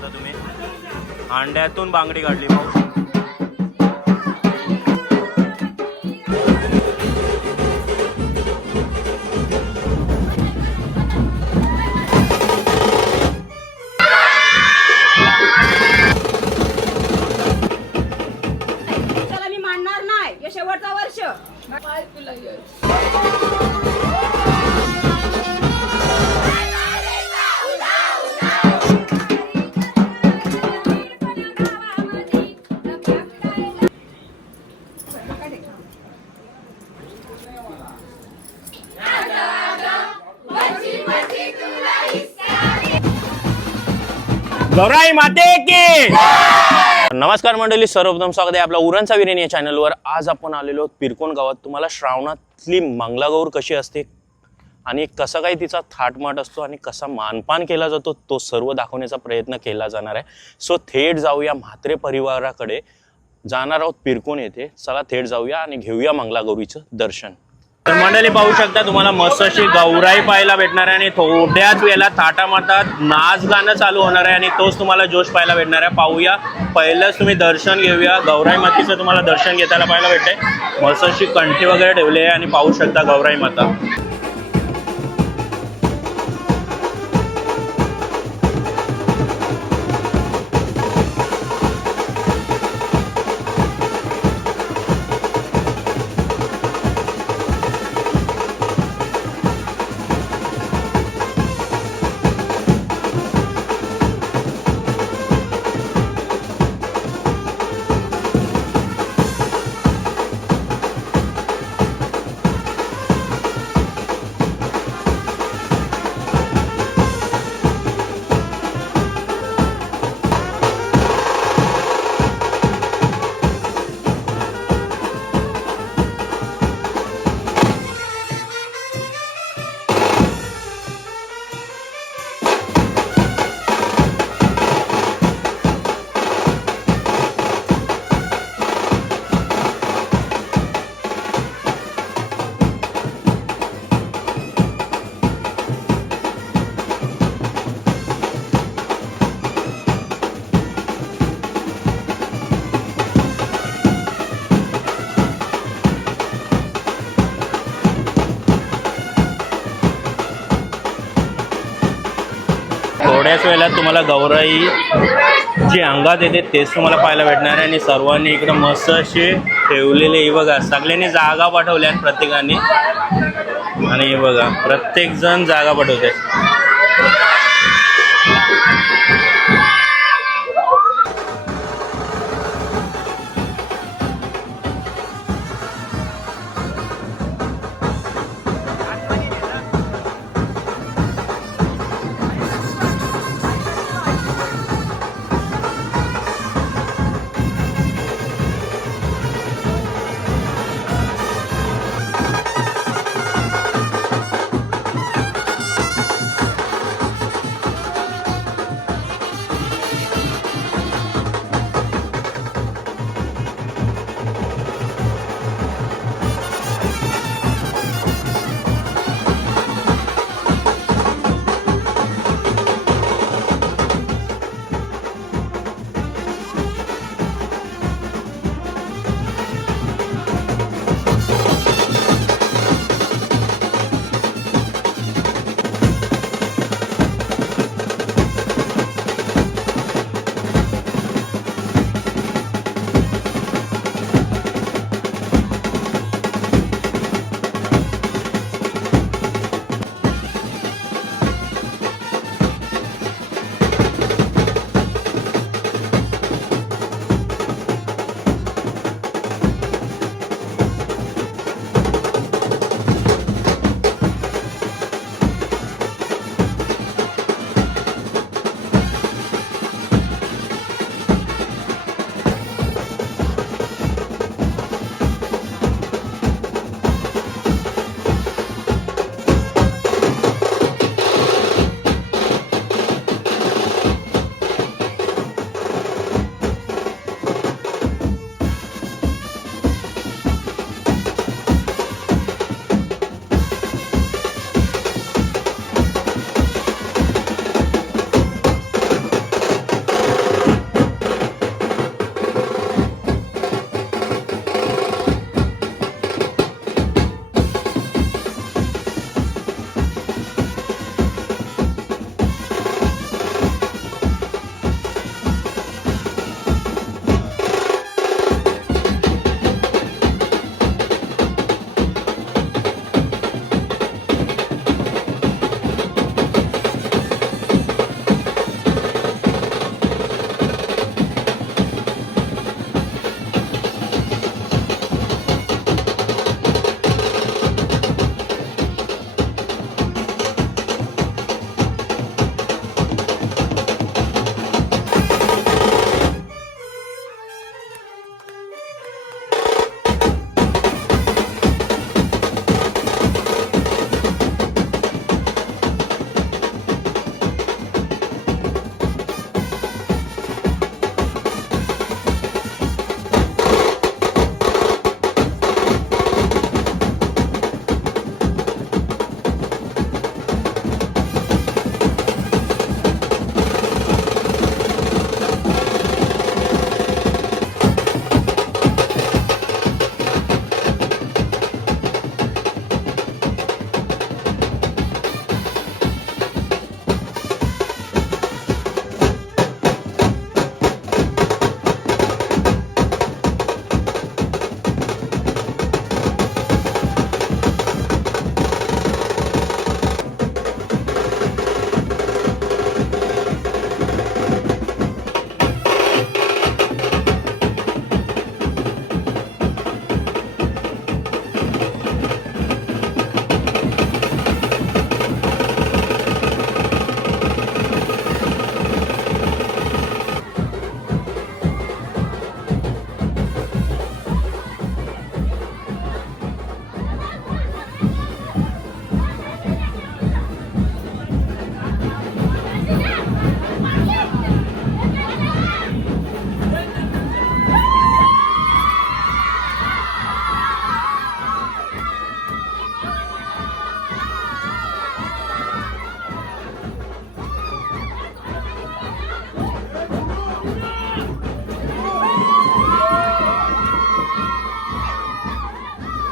शकता तुम्ही. अंड्यातून बांगडी काढली पाहू शकता. मी मानणार नाही, हे शेवटचा वर्ष. गौराई माते की नमस्कार मंडळी, सर्वप्रथम स्वागत आहे आपला उरणचा विरेन या चॅनलवर. आज आपण आलेलो आहोत पिरकोन गावात. तुम्हाला श्रावणातली मंगलागौर कशी असते आणि कसा काय तिचा थाटमाट असतो आणि कसा मानपान केला जातो तो सर्व दाखवण्याचा प्रयत्न केला जाणार आहे. सो थेट जाऊया म्हात्रे परिवाराकडे. जाणार आहोत पिरकोन येथे. चला थेट जाऊया आणि घेऊया मंगलागौरीचं दर्शन. तर मंडळी पाहू शकता, तुम्हाला मस्त अशी गौराई पाहायला भेटणार आहे आणि थोड्याच वेळेला थाटामाटात नाच गाणं चालू होणार आहे आणि तोच तुम्हाला जोश पाहायला भेटणार आहे. पाहूया, पहिलंच तुम्ही दर्शन घेऊया. गौराई मातेचं तुम्हाला दर्शन घेताना पाहायला भेटतंय. मस्त अशी कंठी वगैरे ठेवली आहे आणि पाहू शकता गौराई माता. थोड्याच वेळात तुम्हाला गौराई जी अंगात येते तेच तुम्हाला पाहायला भेटणार आहे. आणि सर्वांनी इकडं मस्त असे ठेवलेले, हे बघा सगळ्यांनी जागा पाठवल्या प्रत्येकाने. आणि हे बघा प्रत्येक जण जागा पाठवते.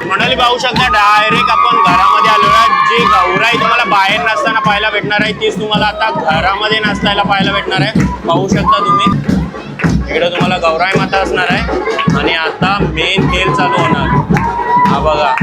मंडळी पाहू शकता डायरेक्ट आपण घरामध्ये आलेलो आहे. जी गौराई तुम्हाला बाहेर नसताना पाहायला भेटणार आहे तीच तुम्हाला आता घरामध्ये नाचतायला पाहायला भेटणार आहे. पाहू शकता तुम्ही इकडे तुम्हाला गौराई माता असणार आहे आणि आता मेन खेळ चालू होणार. हा बघा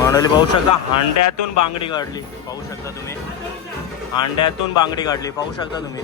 मंडळी पाहू शकता हांड्यातून बांगडी काढली, पाहू शकता तुम्ही हांड्यातून बांगडी काढली, पाहू शकता तुम्ही.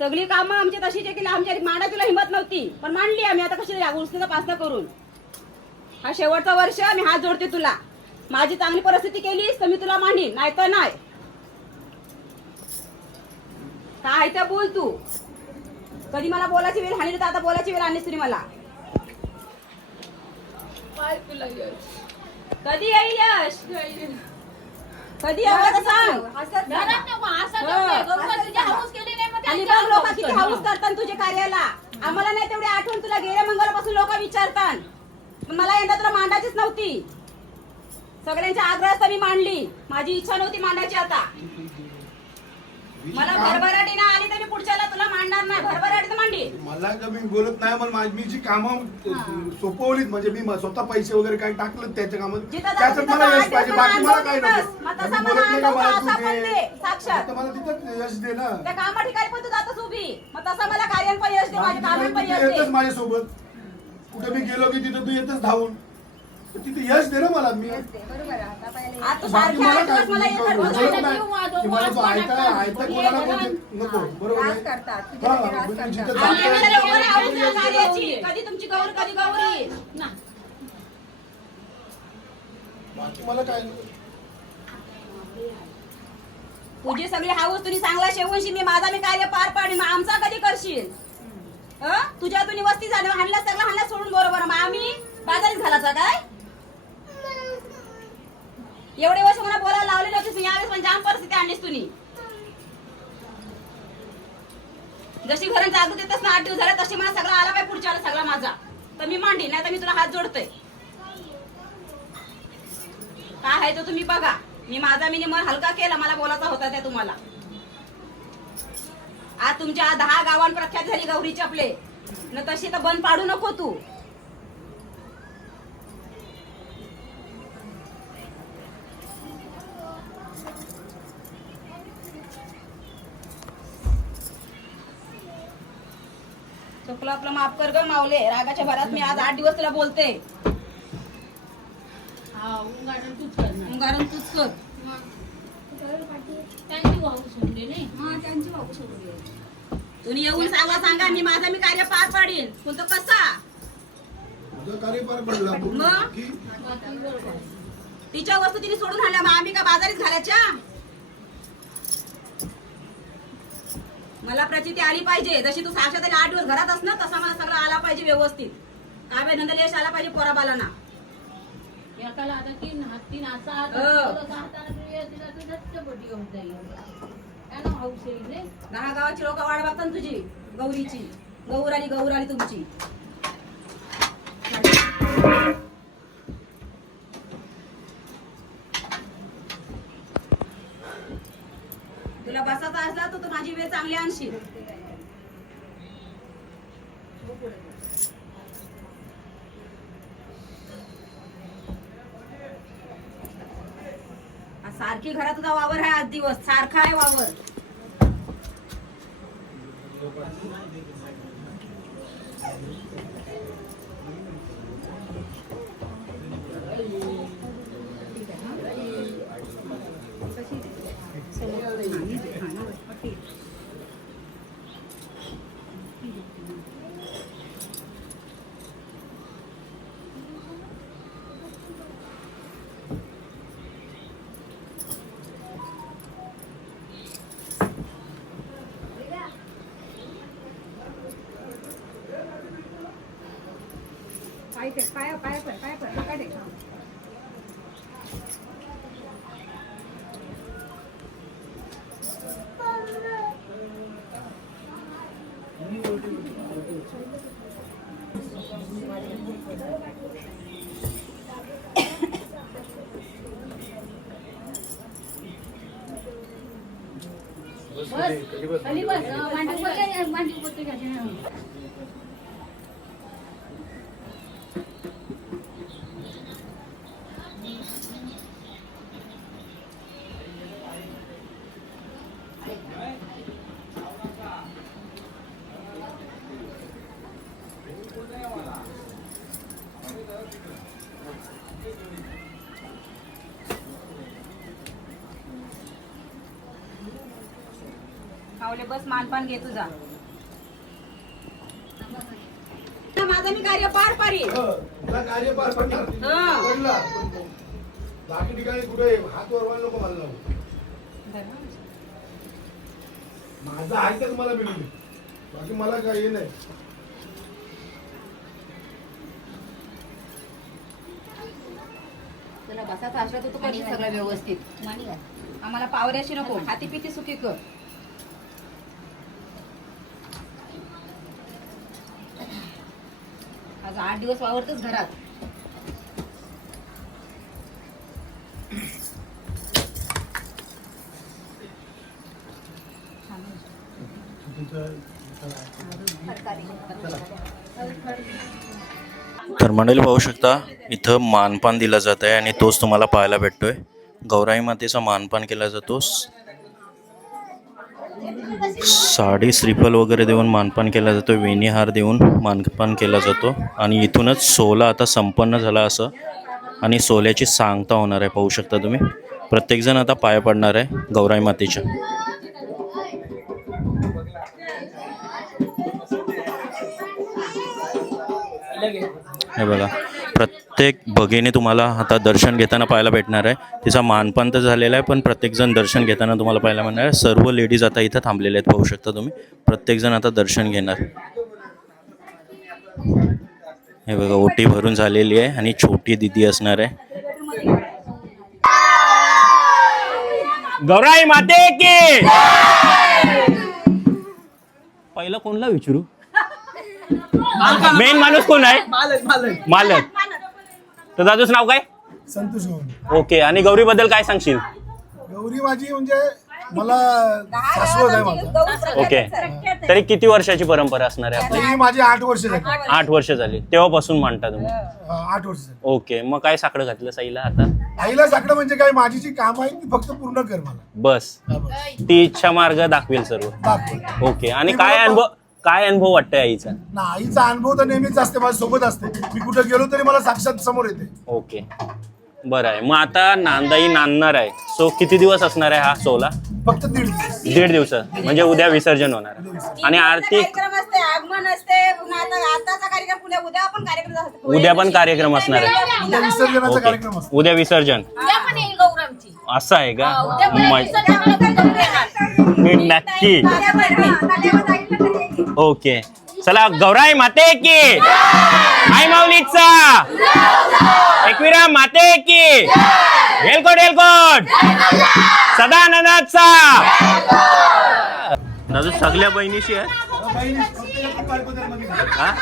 सगळी कामं आमची तशीच केली. आमच्या मांडा तुला हिंमत नव्हती, पण मांडली आम्ही. आता कशी उष्णता पासना करून हा शेवटचा वर्ष मी हात जोडते तुला. माझी चांगली परिस्थिती केलीस तर मी तुला मांडीन, नाही तर नाही. काय तर बोल तू. कधी मला बोलायची वेळ हानी तर आता बोलायची वेळ आणलीस तुम्ही मला. कधी येईल यश? कधी येऊ आता सांग. आणि बघ लोक किती हाऊस करतात तुझ्या कार्याला. आम्हाला नाही तेवढी आठवण तुला गेल्या मंगळापासून लोक विचारतात. पण मला यंदा तुला मांडायचीच नव्हती. सगळ्यांच्या आग्रहास्तव मी मांडली. माझी इच्छा नव्हती मांडायची. आता मला भरभराटीने आली तर मी पुढच्याला तुला मांडणार नाही. भरभराटीने मांडली. मला कमी बोलत नाही, मला मी जी कामं सोपवलीत म्हणजे मी स्वतः पैसे वगैरे काही टाकलं त्याच्या कामात, त्याच्यात मला यश पाहिजे. बाकी मला काही नको. मी बोलत नाही का मला तू दे, साक्षात मला तिथं यश दे ना. त्या कामा ठिकाणी पण तू जातच उभी. मग तसं मला कार्यात पण यश दे, माझ्या कामात पण यश येतच दे. माझ्यासोबत. कुठे मी गेलो की तिथं तू येतच धावून. तिथे यश दे ना मला. मी आता तू बाकी सारखे मला आठ काय दिवस मला येत बोलत राहतो. नाही की मला तो ऐका कोणाला बोलते नको. बरोबर आहे. हा, म्हणजे जिथं आम्ही जातोय, आम्हाला लोकांना आवडत नाही कार्याची. कधी तुमची गौर कधी गौरी. बाकी मला काय तुझी सगळी हाऊस तुम्ही चांगला शेवूनशी मी माझा मी कार्य पार पाडीन. मग आमचा कधी करशील? तुझ्या तुम्ही वस्ती झाली हाणला सगळं हाणला सोडून बरोबर. मग आम्ही बाजारीत घालायचा काय? एवढे वर्ष मला बोलायला लावलेले होते तुम्ही. यावेळेस पण जाम परिस्थिती आणलीस तुम्ही. जशी घरात जागृत येतच ना 8 दिवस झाले तशी मला सगळं आला पाहिजे पुढच्या सगळा माझा. तर मी मांडी नाही तर मी तुला हात जोडतोय. काय आहे तो तुम्ही बघा. मी माझा मन हलका केला. मला बोलायचा होता त्या तुम्हाला. आज तुमच्या 10 गावांत प्रख्यात झाली गौरी चपले न तशी तर बंद पाडू नको तू. चुकलं आपलं माफ कर ग मावले. रागाच्या भरात मी आज 8 दिवस तुला बोलते. उंगारून तूच कर. तुम्ही येऊन सांगा मी माझा मी कार्य पार पाडीन. पण तो कसा? माझं कार्य पार पडलं. मग? की तिच्या वस्तू तिने सोडून आणल्या. मग आम्ही का बाजारीत घालायच्या? मला प्रचिती आली पाहिजे. जशी तू साक्षात 8 दिवस घरात असणार तसा मला सगळं आला पाहिजे व्यवस्थित. काय नंतर यश आला पाहिजे पोराबालांना. एकाला आता तीन हात तीन असा हात हो. तिला तर दत्त बोटी घेऊन जाईल. काय ना हाऊस येईल रे. 10 गावाची लोक वाट बघतात ना तुझी गौरीची. गौर आली तुमची. तुला बसायचा असला तर तू माझी वेळ चांगली आणशील. सारखी घरात तुझा वावर आहे. आज दिवस सारखा आहे वावर. खाली बस. मांडी बोलते का? मावले बस मानपान घे तुझा. मारीन. तुला कार्य पार पडणार हा. पडला. बाकी ठिकाणी कुठे हात वरवायला नको मला लावू. माझं आहे तर मला मिळू दे. बाकी मला काही हे नाही. तुला बसायचं असलं तर तू कधी सगळं व्यवस्थित. आम्हाला पावऱ्याशी नको, हाती पिती सुखी कर. आज 8 दिवस वावरतच घरात. तर मंडळी पाहू शकता इथं मानपान दिला जात आहे आणि तोच तुम्हाला पाहायला भेटतोय. गौराई मातेचा मानपान केला जातो. साडी श्रीफल वगैरे देऊन मानपान केला जातो. वेणीहार देऊन मानपान केला जातो आणि इथूनच सोहळा आता संपन्न झाला असं आणि सोहळ्याची सांगता होणार आहे. पाहू शकता तुम्ही प्रत्येकजण आता पाया पडणार आहे गौराई मातेच्या. हे बघा प्रत्येक भगिनी तुम्हाला आता दर्शन घेताना पाहायला भेटणार आहे. तिचा मानपान तर झालेला आहे पण प्रत्येकजण दर्शन घेताना तुम्हाला पाहायला मिळणार आहे. सर्व लेडीज आता इथं थांबलेले आहेत. पाहू शकता तुम्ही प्रत्येकजण आता दर्शन घेणार. हे बघा ओटी भरून झालेली आहे आणि छोटी दिदी असणार आहे. गौराई माते की पहिलं कोणला विचारू? मेन माणूस कोण आहे? मालक. तर दादूच नाव काय? संतोष गौरी. ओके. आणि गौरी बद्दल काय सांगशील? गौरी माझी म्हणजे मला शाश्वत आहे माझा. ओके. तरी किती वर्षाची परंपरा असणार आहे आपली? ही माझी 8 वर्ष झाली. 8 वर्ष झाली. तेव्हापासून मांडता तुम्ही? 8 वर्ष झाली. ओके. मग काय साकडं घातलं साईला आता? आईला साकडं म्हणजे काय माझी जी काम आहे ती फक्त पूर्ण कर मला. बस हा, बस. ती इच्छा मार्ग दाखवेल सर्व. दाखव. ओके. आणि काय अनुभव वाटतंय आईचा? ना आईचा अनुभव तर नेहमीच असते, माझ्या सोबत असते. मी कुठे गेलो तरी मला साक्षात समोर येते. ओके बरं आहे. मग आता नांदाई नांदणार आहे. सो किती दिवस असणार आहे हा सोहळा? फक्त 1.5 दिवस. 1.5 दिवस म्हणजे उद्या विसर्जन होणार आहे. आणि आरती कार्यक्रम असते, आगमन असते, पुन्हा आताचा कार्यक्रम, पुन्हा उद्या पण कार्यक्रम असतो. उद्या पण कार्यक्रम असणार आहे. उद्या विसर्जनाचा ओके. कार्यक्रम असतो. उद्या विसर्जन उद्या पण येईल गौरवची. असं आहे का? उद्या पण मग विसर्जनाला पण गौरव येणार. मी नक्की. ओके चला. गौराई माते की आई माऊलीचा एकविरा माते की एलकोट एलकोट सदानंदाचा. दादू सगळ्या बहिणीशी आहे हा?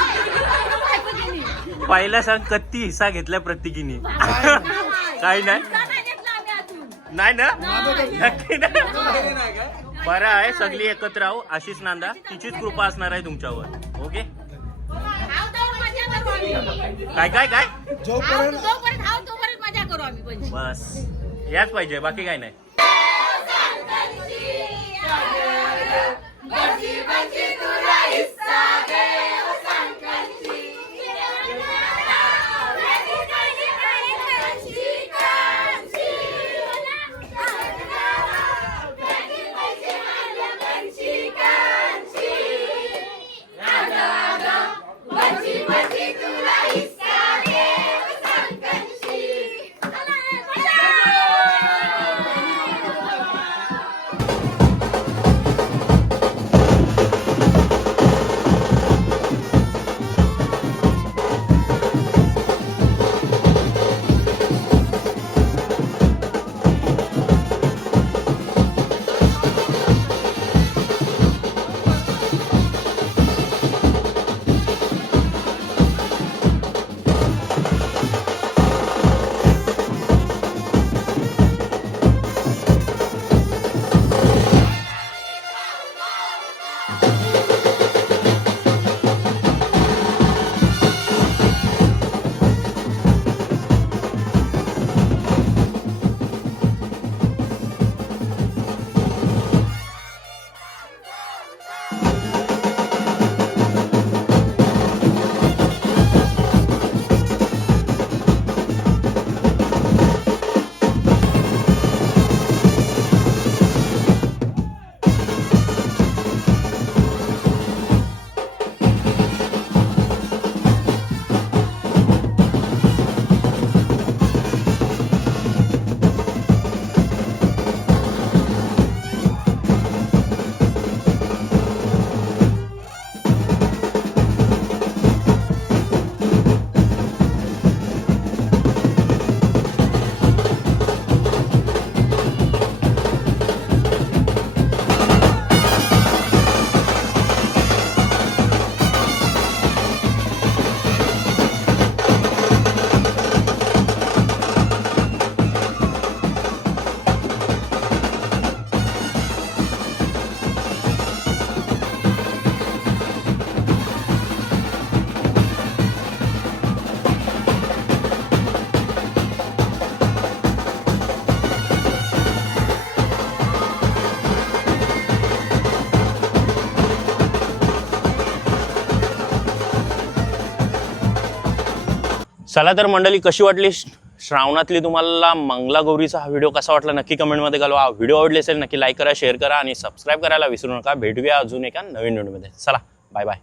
पहिला सांग कत्ती हिस्सा घेतला प्रत्येकीने? काही नाही नाही ना? नक्की ना? बरं आहे. सगळी एकत्र राहू. आशिष नांदा तिचीच कृपा असणार आहे तुमच्यावर. ओके. काय काय काय जोपर्यंत तोपर्यंत मजा करू आम्ही पण. बस याच पाहिजे बाकी काय नाही. चला तर मंडळी, कशी वाटली श्रावणातली तुम्हाला मंगलागौरीचा हा व्हिडिओ कसा वाटला नक्की कमेंटमध्ये कळवा. हा व्हिडिओ आवडले असेल नक्की लाईक करा, शेअर करा आणि सबस्क्राईब करायला विसरू नका. भेटूया अजून एका नवीन व्हिडिओमध्ये. चला बाय बाय.